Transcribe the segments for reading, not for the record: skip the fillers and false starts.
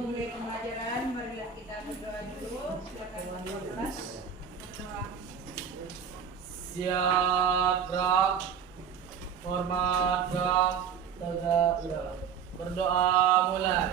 memulai pembelajaran, marilah kita berdoa dulu. Silakan kelas. Siap, gerak. Hormat, gerak. Tegak, ya. Berdoa mulai.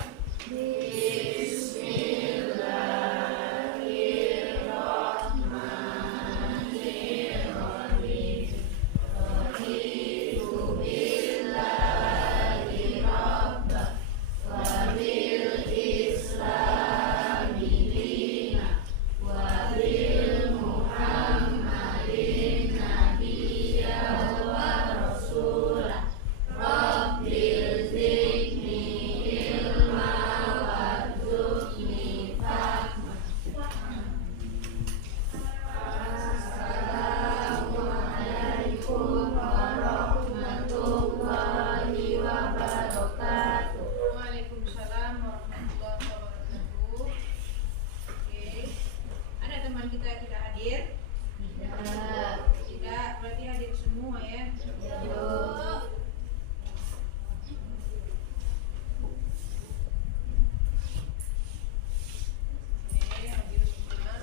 Waalaikumsalam warahmatullahi wabarakatuh. Oke, ada teman kita yang tidak hadir? Tidak, berarti hadir semua ya. Oke, hadir semua.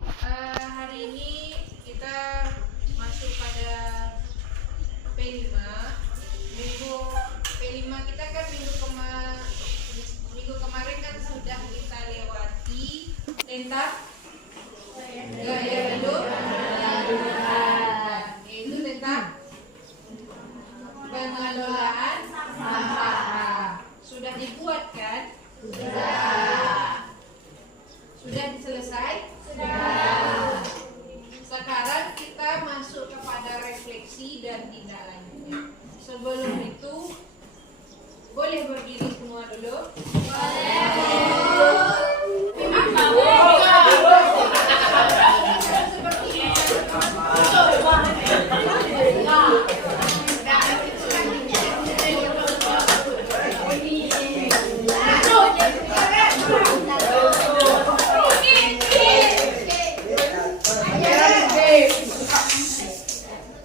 Oke, hari ini kita masuk pada P5. Minggu P5 kita kan minggu kemarin kan sudah kita lewati tentang gaya hidup itu tentang pengelolaan sampah. Sudah dibuat kan? Sudah selesai? Sudah. Sekarang kita masuk kepada refleksi dan tindak lanjutnya. Sebelum itu, boleh berdiri semua dulu?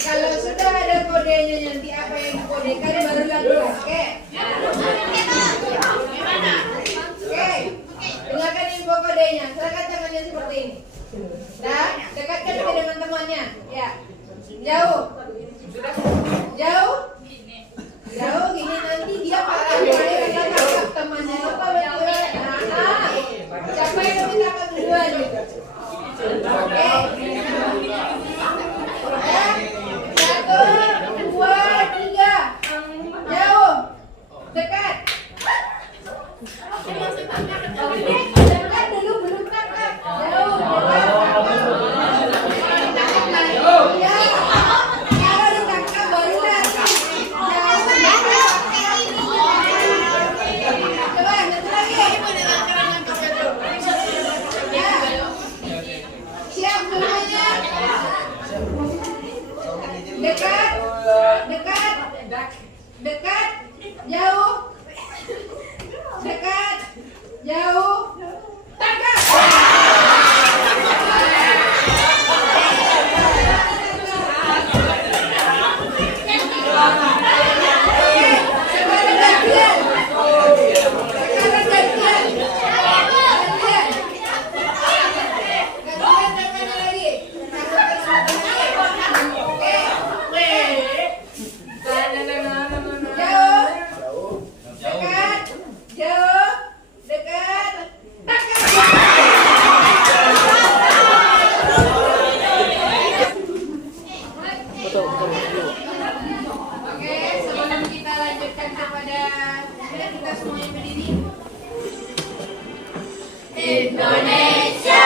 Kalau sudah ada kodenya nanti apa yang dikodekan baru lagi pakai. Oke, dengarkan info kodenya. Silakan tangannya seperti ini. Nah, dekatkan dengan temannya. Ya, jauh, jauh, jauh. Gini nanti dia pakai tangkap temannya. Siapa yang lebih tangkap duluan? Oke. 1, 2, 3. Jauh. Dekat. Dekat dulu belum tangkap. Jauh. Ya. Kalau ditangkap baru lagi. Jauh. Coba satu lagi. Ya. Siap semuanya. Dekat, dekat, dekat, jauh, dekat, jauh, tangkap. Sekarang gantian. Sekarang gantian. Gantian lagi. Jauh, dekat, jauh, dekat, tangkap. Oke, sebelum kita lanjutkan kepada kita semuanya berdiri. Indonesia.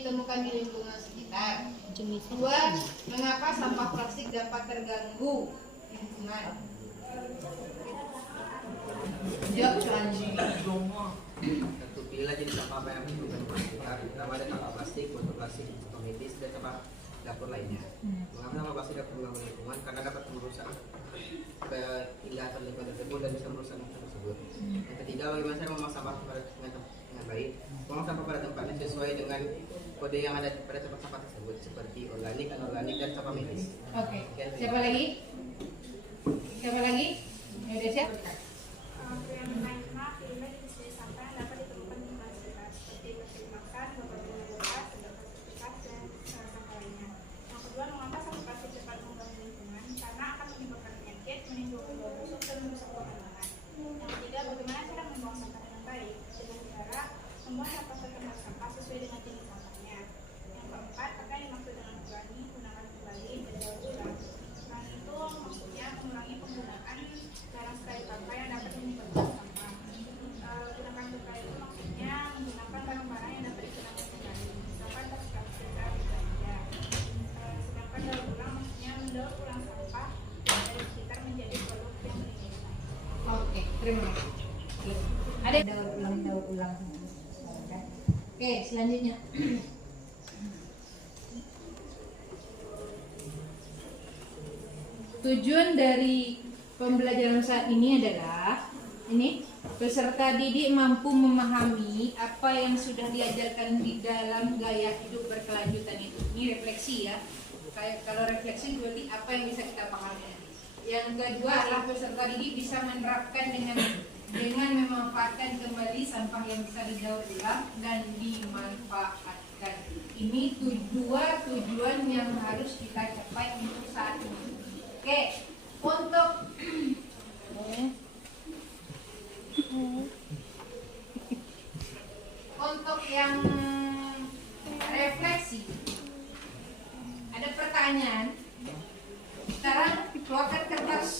ditemukan di lingkungan sekitar. 2. Mengapa sampah plastik dapat terganggu lingkungan? Jawab Cuanji. Tentu pilih jadi sampah apa yang bukan sekitar. Pertama ada sampah plastik, botol plastik, botol medis, dan sampah dapur lainnya. Mengapa sampah plastik dapat mengganggu lingkungan? Karena dapat merusak keindahan lingkungan tersebut dan bisa merusak lingkungan tersebut. Yang ketiga, bagaimana cara membuang sampah dengan baik? Buang sampah pada tempatnya sesuai dengan kode yang ada pada tempat sampah tersebut, seperti organik, anorganik, dan sampah medis. Oke. Siapa lagi? Siapa lagi? Ya udah siap. Yang pertama, pilihlah jenis sampah yang dapat ditemukan di lingkungan sekitar, seperti plastik makan, botol minum bekas, sedotan bekas, dan sampah lainnya. Yang kedua, mengapa sampah plastik dapat mengganggu lingkungan? Karena akan menyebabkan penyakit, menimbulkan bau busuk, dan merusak pemandangan. Yang ketiga, bagaimana cara membuang sampah dengan baik? Dengan cara membuang sampah ke tempat sampah sesuai dengan jenis sampahnya. Yang keempat, apa yang dimaksud dengan kurangi, gunakan kembali, dan daur ulang. Kurangi itu maksudnya mengurangi penggunaan barang sekali pakai yang dapat menyebabkan sampah. Gunakan kembali itu maksudnya menggunakan barang-barang yang dapat digunakan kembali, misalkan tas plastik atau belanja. Sedangkan daur ulang maksudnya mendaur ulang sampah dari sekitar menjadi produk yang bernilai. Oke, terima kasih. Ada daur ulang. Oke, selanjutnya. Tujuan dari pembelajaran saat ini adalah peserta didik mampu memahami apa yang sudah diajarkan di dalam gaya hidup berkelanjutan itu. Ini refleksi ya. Kayak kalau refleksi berarti apa yang bisa kita pahami. Yang kedua adalah peserta didik bisa menerapkan dengan memanfaatkan kembali sampah yang bisa didaur ulang dan dimanfaatkan. Ini dua tujuan yang harus kita capai untuk saat ini. Oke, untuk yang refleksi ada pertanyaan. Sekarang keluarkan kertas.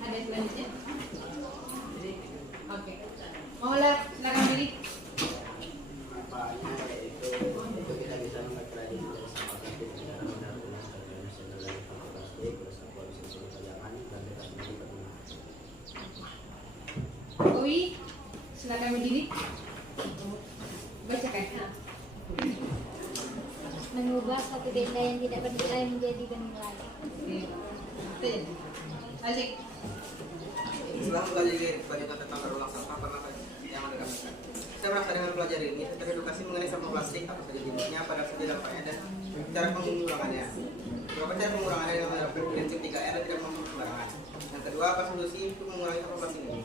Ada selanjutnya? Oke. Mau silakan diri. Manfaatnya yaitu kita bisa mempelajari dari sampah plastik secara benar-benar sebagai nasional dari sampah plastik, terus polusi perjalanan dan bebas dari penggunaan. Owi, silakan berdiri. Bacakan. Mengubah satu benda yang tidak bernilai menjadi bernilai. Balik. Setelah mempelajari kelanjutan tentang berulang sampah pernah yang Anda dapatkan. Saya merasa dengan belajar ini, saya teredukasi mengenai sampah plastik, apa saja jenisnya, pada saja dampaknya, dan cara pengurangannya. Beberapa cara pengurangannya yang menerapkan prinsip 3R dan tidak membuang sembarangan. Yang kedua, apa solusi untuk mengurangi sampah plastik ini?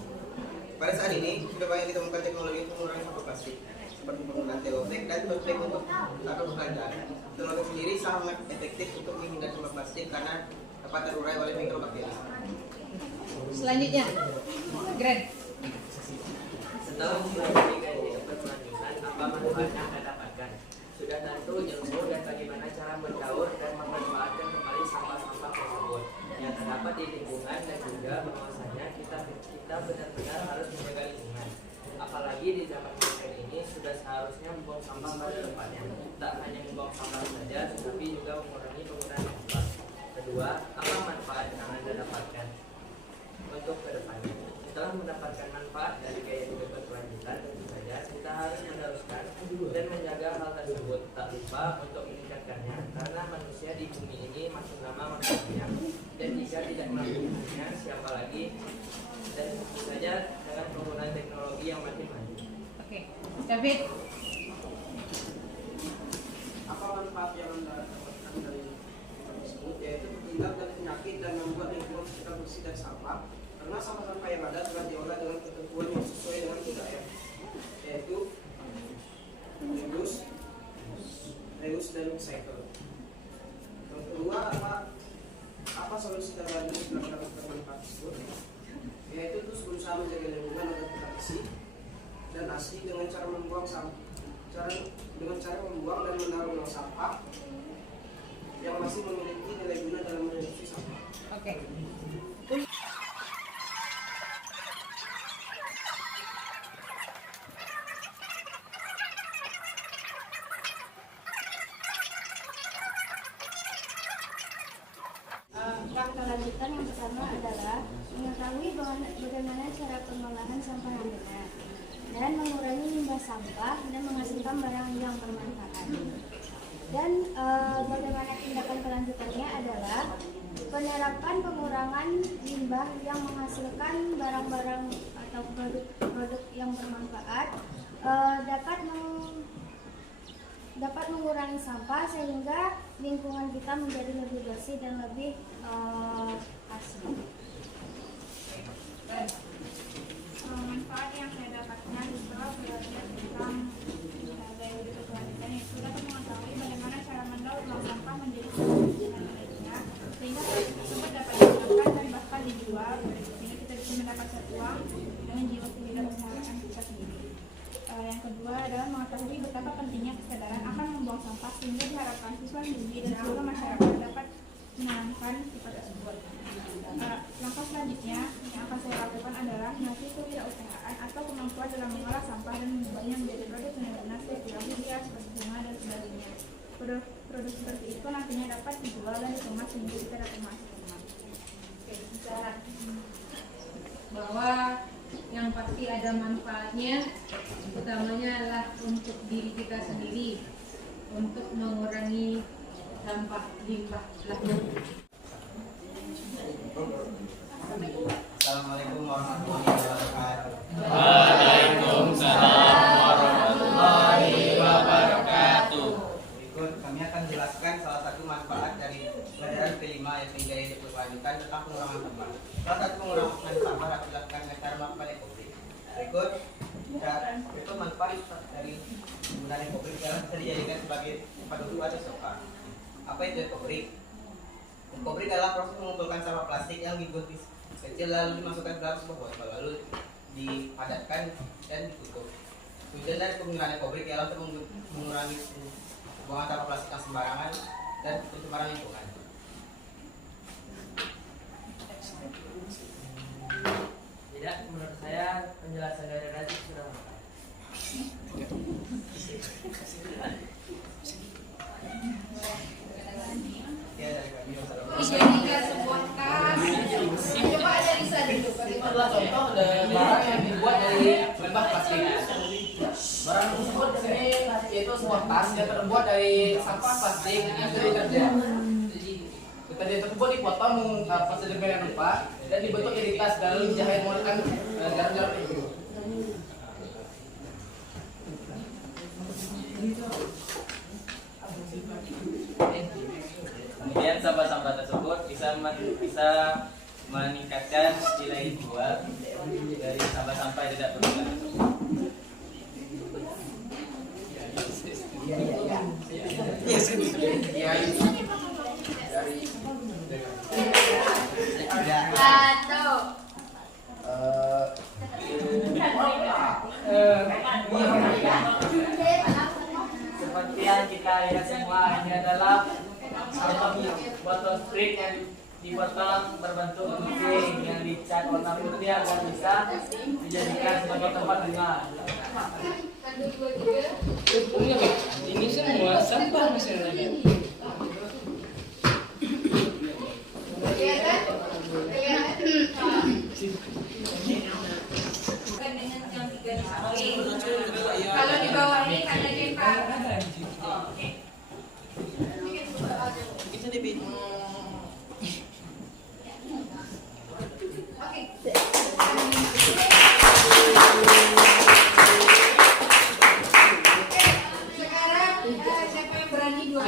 Pada saat ini, sudah banyak ditemukan teknologi untuk mengurangi sampah plastik, seperti penggunaan teobag dan tote bag untuk atau belanjaan. Teknologi sendiri sangat efektif untuk menghindari sampah plastik karena dapat terurai oleh mikrobakteri. Selanjutnya, Grand. Setelah mempelajari gaya hidup berkelanjutan, apa manfaat yang Anda dapatkan? Sudah tentu ilmu dan bagaimana cara mendaur dan memanfaatkan kembali sampah-sampah tersebut yang terdapat di lingkungan, dan juga bahwasanya kita benar-benar harus menjaga lingkungan. Apalagi di zaman modern ini sudah seharusnya membuang sampah pada tempatnya. Tak hanya membuang sampah saja, tetapi juga mengurangi penggunaan sampah. Kedua, apa manfaat yang Anda dapatkan untuk kedepannya? Setelah mendapatkan manfaat dari gaya hidup berkelanjutan, tentu saja kita harus meneruskan dan menjaga hal tersebut. Tak lupa untuk meningkatkannya, karena manusia di bumi ini makin lama makin banyak, dan jika tidak melakukannya, siapa lagi? Dan tentu saja dengan penggunaan teknologi yang makin maju. Oke, David. Apa manfaat yang Anda dapatkan dari tersebut, yaitu terhindar dari penyakit dan membuat lingkungan sekitar bersih dari sampah, karena sampah-sampah yang ada telah diolah dengan ketentuan yang sesuai dengan 3R, yaitu reduce dan recycle. Yang kedua, apa apa solusi terbaru untuk mendapatkan manfaat tersebut? Yaitu terus berusaha menjaga lingkungan agar tetap bersih dan asli dengan cara membuang dengan cara membuang dan menaruh ulang sampah yang masih memiliki nilai guna dalam menreduksi sampah. Oke. Langkah lanjutan yang pertama adalah mengetahui bagaimana cara pengolahan sampah yang benar dan mengurangi limbah sampah dan menghasilkan barang yang bermanfaat. Dan bagaimana tindakan kelanjutannya adalah penerapan pengurangan limbah yang menghasilkan barang-barang atau produk yang bermanfaat dapat mengurangi sampah sehingga lingkungan kita menjadi lebih bersih dan lebih asli. Manfaat yang saya dapatkan setelah belajar tentang gaya hidup berkelanjutan itu dapat mengetahui bagaimana cara mendaur ulang sampah menjadi lainnya sehingga produk tersebut dapat digunakan dan bahkan dijual sehingga kita bisa mendapatkan uang dengan jiwa kewirausahaan kita sendiri. Yang kedua adalah mengetahui betapa pentingnya kesadaran akan membuang sampah sehingga diharapkan siswa didik dan seluruh masyarakat dapat menanamkan sifat tersebut. Langkah selanjutnya yang akan saya lakukan adalah melatih kewirausahaan atau kemampuan dalam mengolah sampah dan mengubahnya menjadi produk yang benar seperti hias, seperti bunga dan sebagainya. Produk seperti itu nantinya dapat dijual dan dikemas sehingga kita dapat menghasilkan uang. Oke, bicara Bahwa yang pasti ada manfaatnya, utamanya adalah untuk diri kita sendiri, untuk mengurangi sampah limbah plastik. Assalamualaikum warahmatullahi wabarakatuh. Waalaikumsalam warahmatullahi wabarakatuh. Berikut kami akan jelaskan salah satu manfaat dari pelajaran kelima yaitu gaya hidup berkelanjutan tentang pengurangan sampah. Salah satu pengurangan sampah dapat dilakukan dengan cara melakukan ekobrik. Berikut itu manfaat dari penggunaan ekobrik yang bisa dijadikan sebagai tempat duduk atau sofa. Apa itu ekobrik? Ekobrik adalah proses mengumpulkan sampah plastik yang digunting kecil lalu dimasukkan ke dalam sebuah botol lalu dipadatkan dan ditutup. Tujuan dari penggunaan ekobrik ialah untuk mengurangi pembuangan sampah plastik yang sembarangan dan pencemaran lingkungan. Tidak, menurut saya penjelasan dari Raji sudah lengkap. Ya, dari kami. Dijadikan sebuah tas. Coba ada Lisa dulu. Itu adalah contoh dari barang yang dibuat dari limbah plastik. Barang tersebut di sini yaitu sebuah tas yang terbuat dari sampah plastik yang sudah bekerja. Kerja tersebut dipotong pas sedemikian rupa dan dibentuk jadi tas dan lalu dijahit menggunakan garam-garam itu. Kemudian sampah-sampah tersebut bisa meningkatkan nilai jual dari sampah-sampah yang tidak berguna tersebut. Seperti yang kita lihat semua, ini adalah botol sprit yang dipotong berbentuk kucing yang dicat warna putih agar bisa dijadikan sebagai tempat bunga. Ini semua sampah masyarakat. Bukan dengan yang tiga disamping. Kalau di bawah ini ada jengkal. Itu di Oke. Sekarang siapa yang berani dua?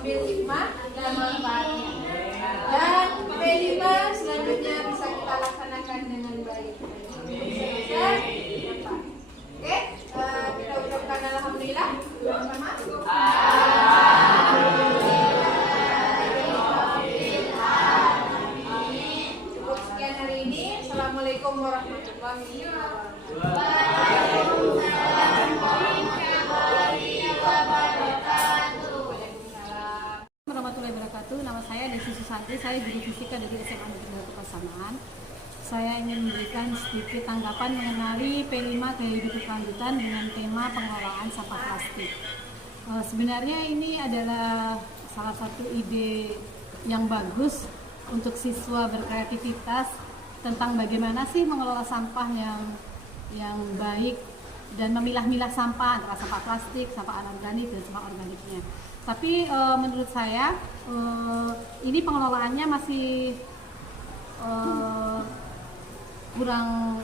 ambil hikmah dan manfaatnya. Dan P5 selanjutnya bisa kita laksanakan dengan baik. Dan oke, kita ucapkan alhamdulillah bersama. Cukup sekian hari ini. Assalamualaikum warahmatullahi wabarakatuh. Warahmatullahi wabarakatuh. Nama saya Desi Susanti, saya guru fisika dari SMA Negeri 1 Pasaman. Saya ingin memberikan sedikit tanggapan mengenai P5 gaya hidup berkelanjutan dengan tema pengelolaan sampah plastik. Sebenarnya ini adalah salah satu ide yang bagus untuk siswa berkreativitas tentang bagaimana sih mengelola sampah yang baik dan memilah-milah sampah antara sampah plastik, sampah anorganik dan sampah organiknya. Tapi menurut saya ini pengelolaannya masih kurang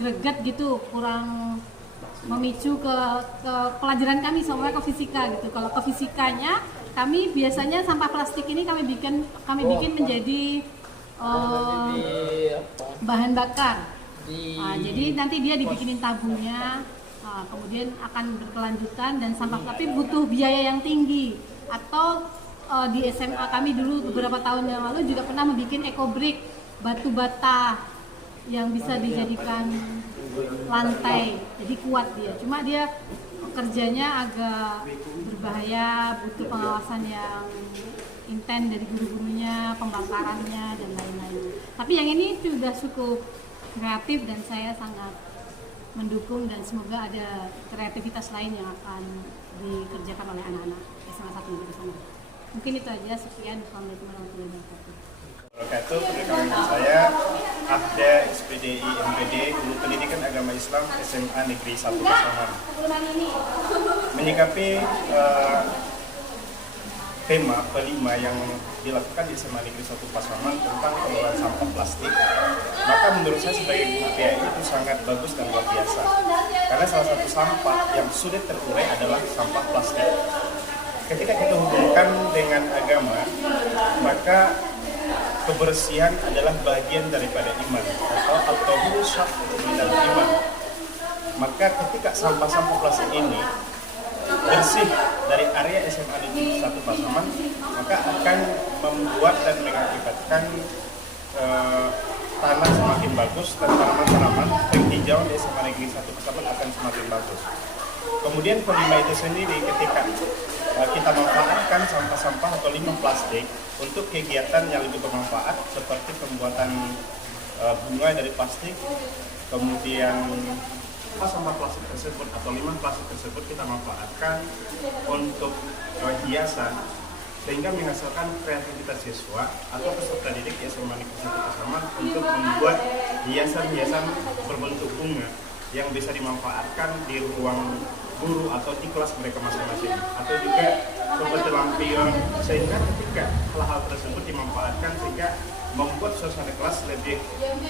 greget gitu, kurang memicu ke pelajaran kami semuanya ke fisika gitu. Kalau ke fisikanya kami biasanya sampah plastik ini kami bikin menjadi bahan bakar. Jadi nanti dia dibikinin tabungnya. Kemudian akan berkelanjutan dan sampah tapi butuh biaya yang tinggi. Atau di SMA kami dulu beberapa tahun yang lalu juga pernah membuat eco-brick, batu bata yang bisa dijadikan lantai, jadi kuat dia. Cuma dia kerjanya agak berbahaya, butuh pengawasan yang intens dari guru-gurunya, pembakarannya dan lain-lain. Tapi yang ini sudah cukup kreatif dan saya sangat mendukung dan semoga ada kreativitas lain yang akan dikerjakan oleh anak-anak SMA 1 di sana. Mungkin itu aja, sekian. Assalamualaikum warahmatullahi wabarakatuh. Perkenalkan saya Abda SPDI MPD Guru Pendidikan Agama Islam SMA Negeri 1 Pasaman. Menyikapi tema P5 yang dilakukan di SMA Negeri 1 Pasaman tentang pengelolaan sampah plastik, maka menurut saya sebagai guru PAI itu sangat bagus dan luar biasa. Karena salah satu sampah yang sulit terurai adalah sampah plastik. Ketika kita hubungkan dengan agama, maka kebersihan adalah bagian daripada iman atau at-tahuru syatr minal iman. Maka ketika sampah-sampah plastik ini bersih dari area SMA Negeri 1 Pasaman, maka akan membuat dan mengakibatkan tanah semakin bagus dan tanaman-tanaman penghijauan di SMA Negeri 1 Pasaman akan semakin bagus. Kemudian P5 itu sendiri ketika kita manfaatkan sampah-sampah atau limbah plastik untuk kegiatan yang lebih bermanfaat seperti pembuatan bunga dari plastik, kemudian sampah plastik tersebut atau limbah plastik tersebut kita manfaatkan untuk hiasan sehingga menghasilkan kreativitas siswa atau peserta didik SMA Negeri 1 Pasaman untuk membuat hiasan-hiasan berbentuk bunga yang bisa dimanfaatkan di ruang guru atau di kelas mereka masing-masing, atau juga seperti lampion, sehingga ketika hal-hal tersebut dimanfaatkan sehingga membuat suasana kelas lebih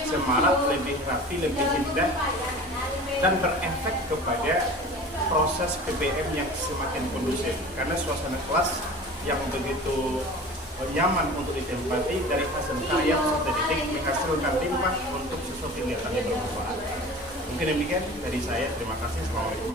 semarak, lebih rapi, lebih indah dan berefek kepada proses PBM yang semakin kondusif, karena suasana kelas yang begitu nyaman untuk ditempati dari hasil karya peserta didik menghasilkan limbah untuk sesuatu kegiatan yang bermanfaat. Mungkin demikian dari saya, terima kasih. Assalamualaikum.